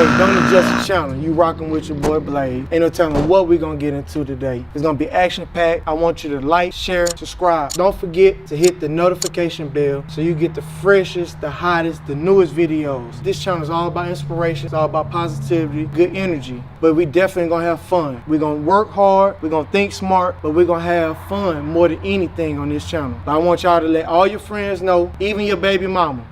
Hey, don't adjust the channel. You rocking with your boy Blade. Ain't no telling what we gonna get into today. It's gonna be action-packed. I want you to like, share, subscribe. Don't forget to hit the notification bell so you get the freshest, the hottest, the newest videos. This channel is all about inspiration. It's all about positivity, good energy. But we definitely gonna have fun. We're gonna work hard. We're gonna think smart, but we're gonna have fun more than anything on this channel. But I want y'all to let all your friends know, even your baby mama.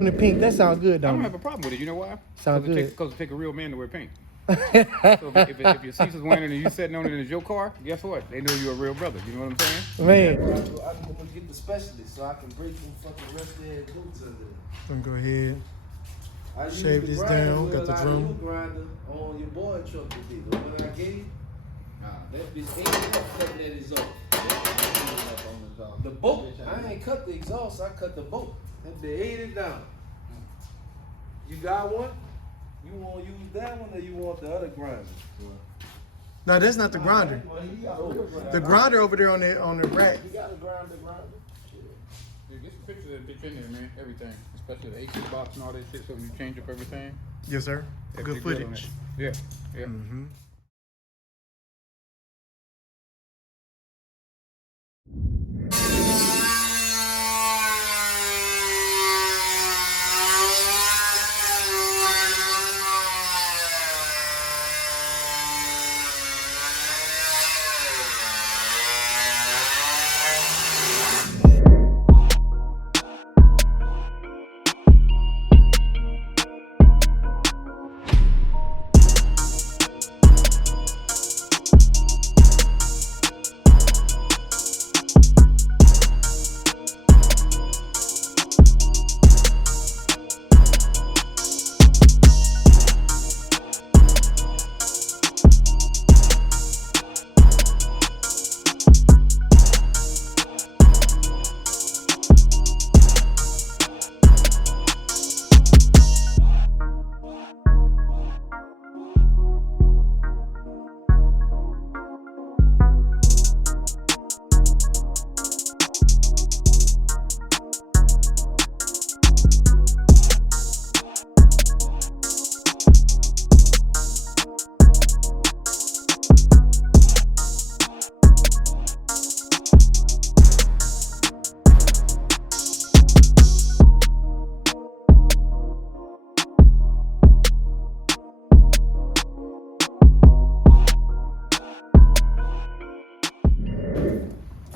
The pink, that sounds good, I don't don't it? have a problem with it. You know why? Sound good. Because it take a real man to wear pink. So if your sister's wearing it and you sitting on it and it's your car, guess what? They know you're a real brother. You know what I'm saying? Man. I'm gonna get the specialist so I can break them fucking rest their boots under there. I'm gonna go ahead. I used Shave the this grinder down, with got a the lot of drum. new grinder on your boy truck today. The one I gave, that bitch ain't up cutting that exhaust. The bolt, I ain't cut the exhaust, I cut the bolt. That bitch ate it down. You got one? You want to use that one or you want the other grinder? No, that's not the grinder. The grinder over there on the rack. You got a grinder. Dude, get some pictures of the bitch in there, man. Everything. Especially the AC box and all that shit so you change up everything. Yes, sir. Yeah, Good on footage. that. Yeah. Mm-hmm.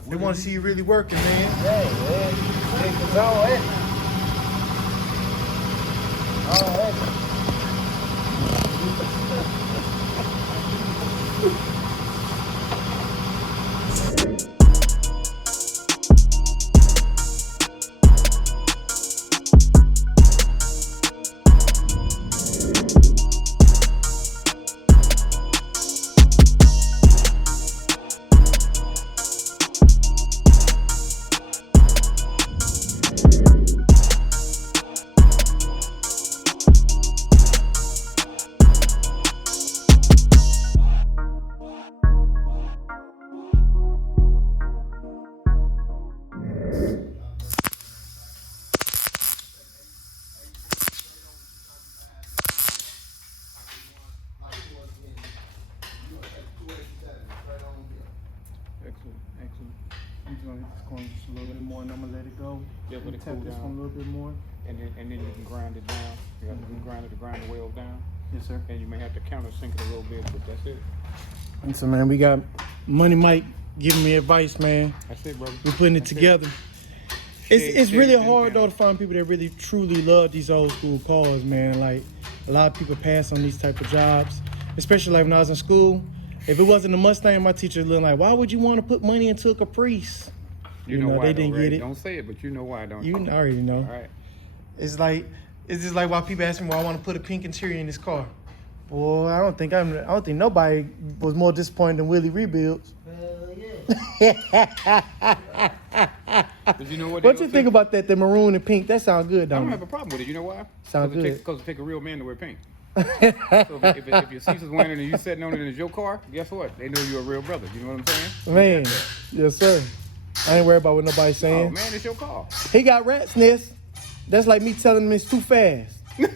They want to see you really working, man. Yeah, man. It's all that. All that. Excellent. I'm just gonna hit this corner just a little bit more and I'm gonna let it go. Yeah, let it Tap cool this down. one a little bit more. And then you can grind it down. You have to grind the well down. Yes, sir. And you may have to countersink it a little bit, but that's it. And so, man, we got Money Mike giving me advice, man. That's it, brother. We're putting it together. It's Shade really them hard, down. though, to find people that really, truly love these old school cars, man. Like, a lot of people pass on these type of jobs. especially like when I was in school. If it wasn't a Mustang, my teacher was like, "Why would you want to put money into a Caprice?" You know why, they though, didn't right? get it. Don't say it, but you know why, don't You you? already know. All right. It's just like why people ask me why I want to put a pink interior in this car. Boy, I don't think nobody was more disappointed than Willie Rebuildz. But you know what? What you think about that? The maroon and pink. That sound good, I don't don't it? have a problem with it. You know why? Sound good. Because it take a real man to wear pink. So if your Caesar's wearing it and you sitting on it and it's your car, guess what? They know you're a real brother. You know what I'm saying? Man, yes sir. I ain't worried about what nobody's Oh saying. man, it's your car. He got rat's nest. That's like me telling him it's too fast. And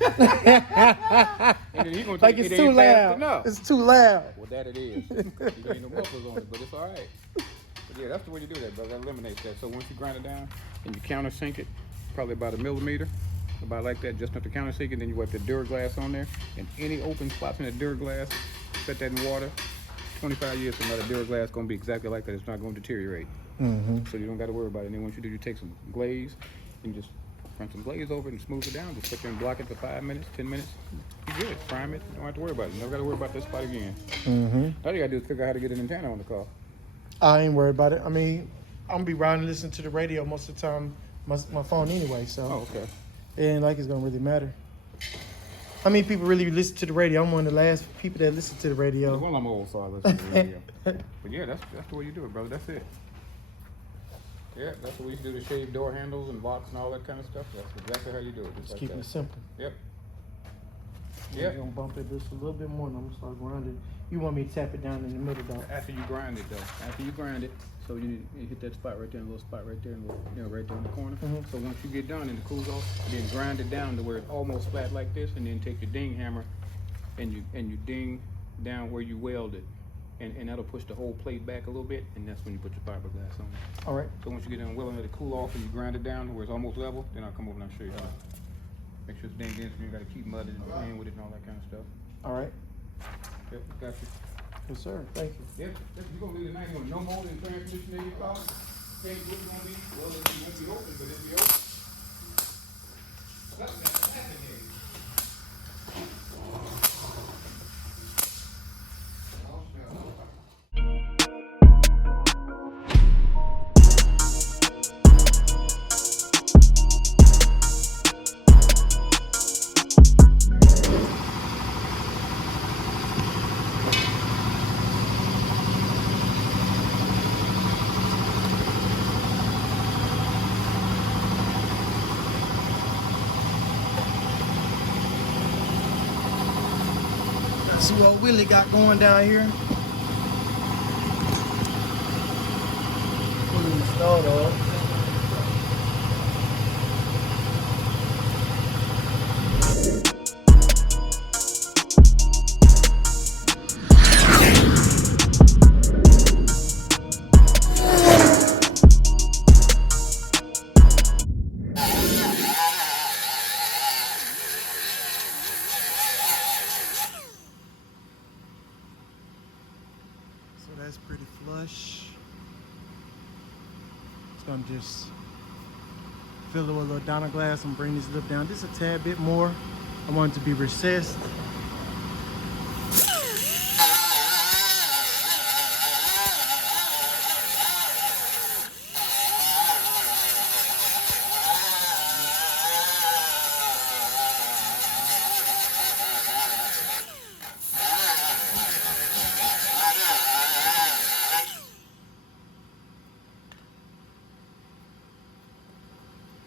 then he gonna Like take it's it too ain't fast loud. enough. It's too loud. Well, that it is. You ain't no mufflers on it, but it's all right. But yeah, that's the way you do that, brother. That eliminates that. So once you grind it down and you countersink it, probably about a millimeter, about like that, just enough to countersink it. Then you wipe the Duraglass on there, and any open spots in the Duraglass, set that in water. 25 years from now, the Duraglass gonna be exactly like that. It's not gonna deteriorate. So you don't got to worry about it. And then once you do, you take some glaze and just run some glaze over it and smooth it down. Just put it and block it for 5 minutes, 10 minutes. You're good. Prime it. You don't have to worry about it. You never got to worry about this spot again. All you got to do is figure out how to get an antenna on the car. I ain't worried about it. I mean, I'm gonna be riding and listening to the radio most of the time, my phone anyway. So Oh, okay. it ain't like it's gonna really matter. How many people really listen to the radio? I'm one of the last people that listen to the radio. Well, I'm old, so I listen to the radio. But yeah, that's the way you do it, brother. That's it. Yeah, that's what we used to do, to shave door handles and locks and all that kind of stuff. That's exactly how you do it. Just Just like keeping that. it simple. Yep. Yeah. Yep. I'm gonna bump it just a little bit more, and I'm gonna start grinding. You want me to tap it down in the middle, though? After you grind it, though. After you grind it, so you hit that spot right there, a little spot right there, and right there in the corner. So once you get done and it cools off, then grind it down to where it's almost flat like this, and then take your ding hammer and you ding down where you welded, and that'll push the whole plate back a little bit, and that's when you put your fiberglass on. All right. So once you get done welding it, cool off, and you grind it down to where it's almost level, then I'll come over and I'll show you how. Make sure it's dinged in, so you gotta keep mudding and playing with it and all that kind of stuff. All right. Yep, got you. Yes, sir. Thank you. Yep, you're gonna leave the night one. No more than transmission in your car. Can't what it's gonna be. Well, it won't be open, but it'll be open. Something happened here. Let's see what Willie got going down here. Pulling the start off. So that's pretty flush. It's gonna just fill it with a little Donna glass and bring this lip down just a tad bit more. I want it to be recessed.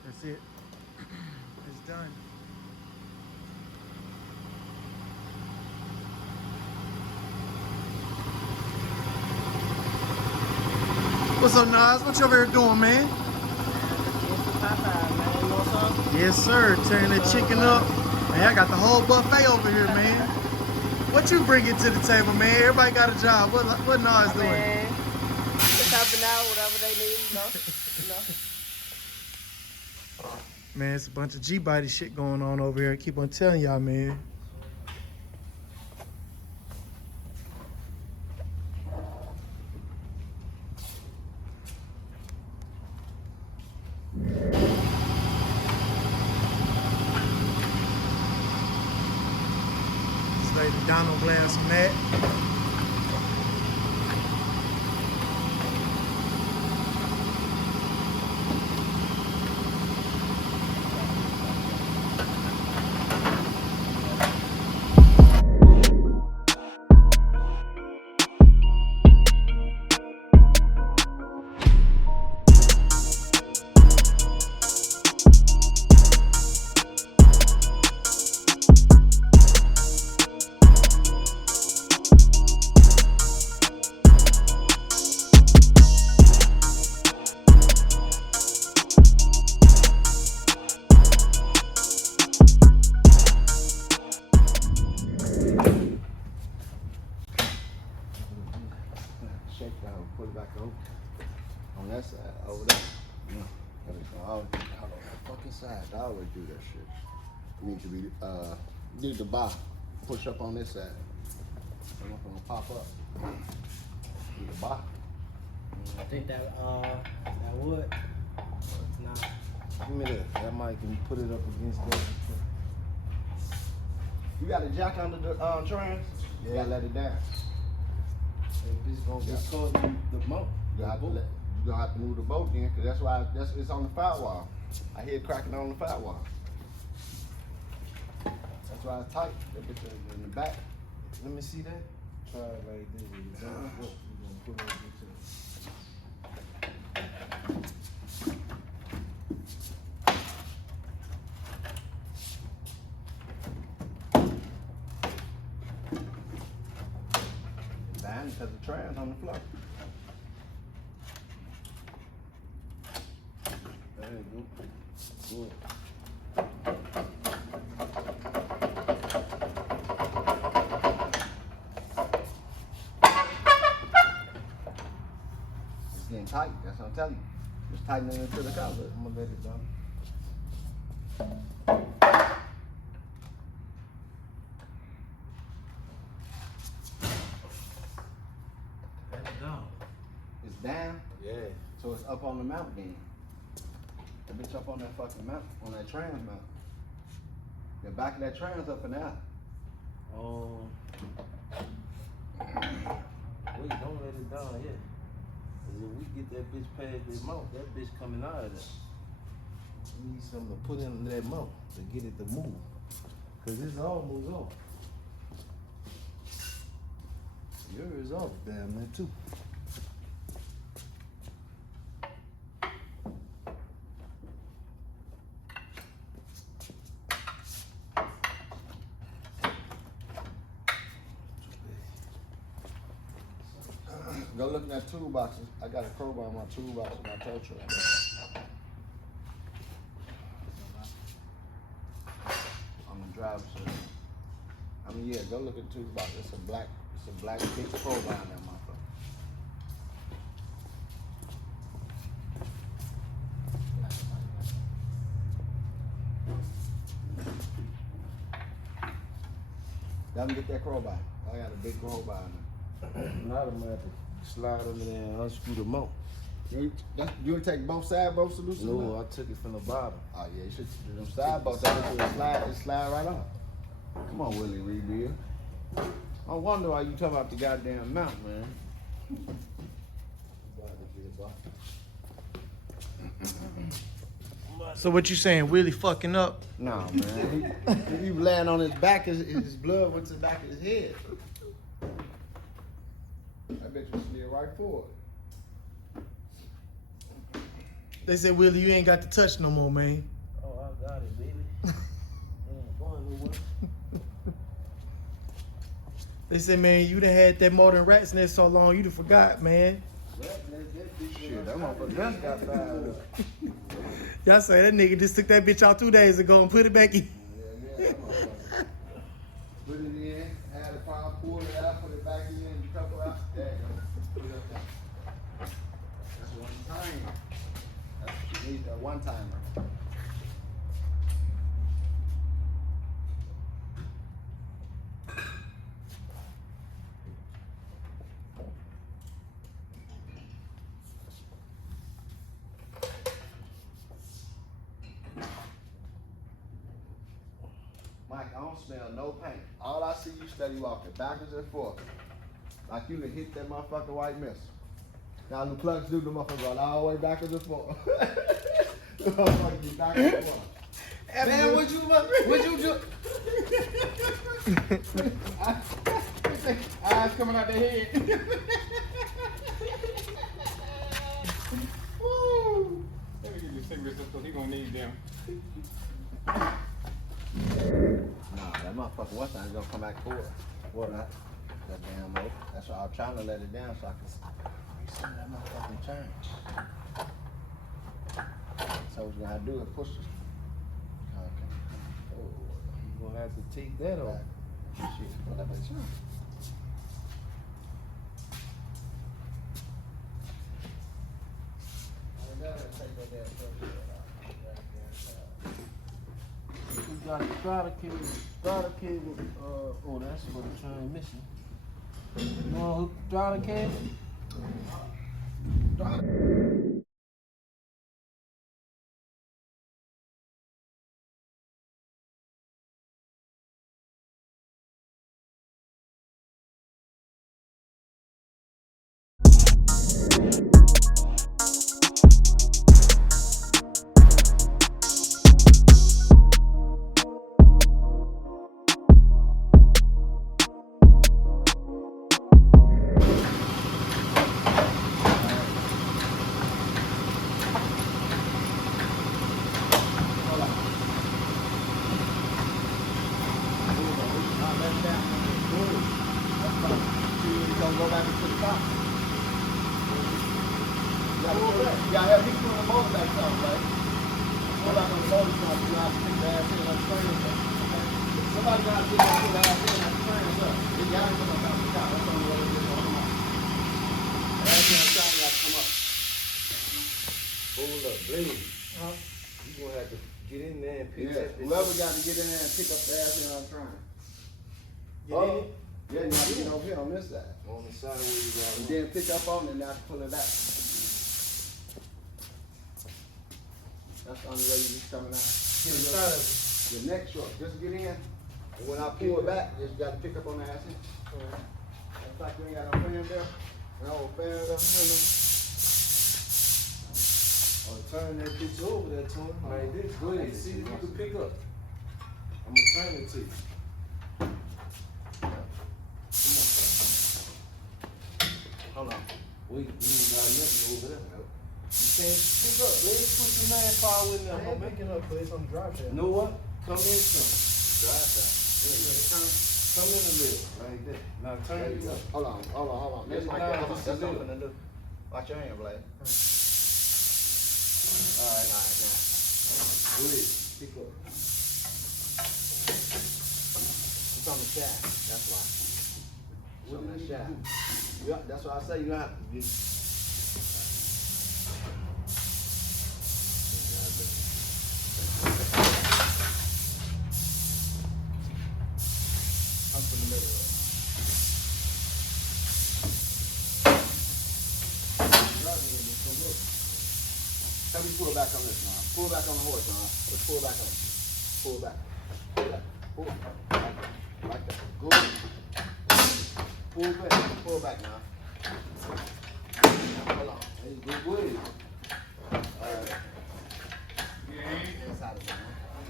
That's it. It's done. What's up, Nas? What you over here doing, man? Yes, sir. Tearing that chicken up. Man, I got the whole buffet over here, man. What you bringing to the table, man? Everybody got a job. What Nas doing? Man, just helping out, whatever they need, you know. Man, it's a bunch of G-body shit going on over here. I keep on telling y'all, man. This Straight Donald glass mat. Shake that and put it back over. On that side, over there. All on that fucking side. I always do that shit. Need to be, need to buy. Push up on this side. I'm not gonna pop up. Need to buy. I think that wood. Nah. Give me that. That mic can put it up against that. You got a jack under the trans? Yeah. You gotta let it down. If it's gonna get caught in the moat. You gonna have to move the boat then, cause that's why it's on the firewall. I hear it cracking on the firewall. That's why it's tight. That bitch is in the back. Let me see that. Try it like this. What we gonna put it into? Down because the trans on the floor. There you go. Good. It's getting tight, that's what I'm telling you. Just tightening it to the collar. I'm gonna let it down. That's down. It's down, Yeah. so it's up on the mount then. That bitch up on that fucking mount, on that trans mount. The back of that trans up and out. Wait, don't let it down yet. Cause if we get that bitch past that mount, that bitch coming out of there. We need something to put in that mount to get it to move. Cause it's all moves off. Yours is off damn there too. Go look in that toolboxes. I got a crowbar in my toolbox in my tow truck. On the driver's side. I mean, yeah, go look at the toolbox. It's a black big crowbar in that motherfucker. Let me get that crowbar. I got a big crowbar in there. Now I'm gonna have to slide under there and unscrew the mount. You would take both side bolts to loosen them No, up? I took it from the bottom. Oh yeah, you should do them side bolts. That it slide right on. Come on, Willie, rebuild. I wonder why you talking about the goddamn mount, man. So what you saying, Willie fucking up? No, man. He was laying on his back, his blood went to the back of his head. That bitch was slid right forward. They said, Willie, you ain't got the touch no more, man. Oh, I got it, baby. Ain't going nowhere. They said, man, you done had that motor and rat's nest so long, you done forgot, man. Shit, that motherfucker just got fired up. Y'all say that nigga just took that bitch out 2 days ago and put it back in. Yeah, that motherfucker. Put it in, had the power, pull it out, put it back in, and couple out. There you go. Put it up there. That's one time. That's what you need, that one timer. Mike, I don't smell no paint. All I see you steady walking backwards and forth. Like you done hit that motherfucking white missile. Now the plugs do the motherfucker run all the way backwards and forth. The motherfucker be backwards and forth. Man, what you do? Eyes coming out their head. Woo! Let me give you cigarettes because he gonna need them. Nah, that motherfucker one time is gonna come back forward. What? That damn motor. That's why I'm trying to let it down so I can see some of that motherfucking change. So what you gotta do is push it. Okay. You gonna have to take that off. Shit, well, that makes sense. We got the throttle cable, oh, that's for the transmission. You wanna hook the throttle cable? Go back into the top. Yeah, I have people on the motor back top, right? Go back on the motor top, you have to pick the ass in on the train. Somebody got to pick the ass in on the train. You got to come up out the top. That's the only way to get on the motor. Ass in on the train, you have to come up. Hold up, Blade. You gonna have to get in there and pick Yeah, that bitch whoever up. got to get in there and pick up the ass in on the train. Oh, Yeah, you have to get over here on this side. On the side where you got And then pick up on it and now pull it out. That's the only way you just coming out. Your neck short, just get in. And when I pull it back, just got to pick up on the ass end. That's like you ain't got no fan there. No fan there. Or turn that bitch over there to him. Like this, go ahead. See if you can pick up. I'm gonna turn it to you. Hold on. Wait, you ain't got nothing over there. You can't pick up. Let's put some manpower in there. I'm making up, but it's on the drive shaft. You know what? Come in some. Drive that. Come in a little, like that. Now turn There you it go. up. Hold on. That's Now, like that. this That's is what I'm it. gonna do. Watch your hand, Blade. Alright, now. Go ahead. Pick up. It's on the shaft. That's why. It's on What that do you shaft. do? Yeah, that's why I say you have to get. Up in the middle of it. Help me pull back on this now. Pull back on the horse now. Let's pull back on it. Pull back. Pull back. Pull back. Like that. Good. Pull back. Pull back now. Hold on. Hey, good way. Alright. Inside of it, man.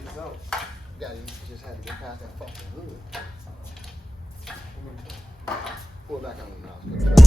It's out. You gotta just had to get past that fucking hood. Pull back on it now.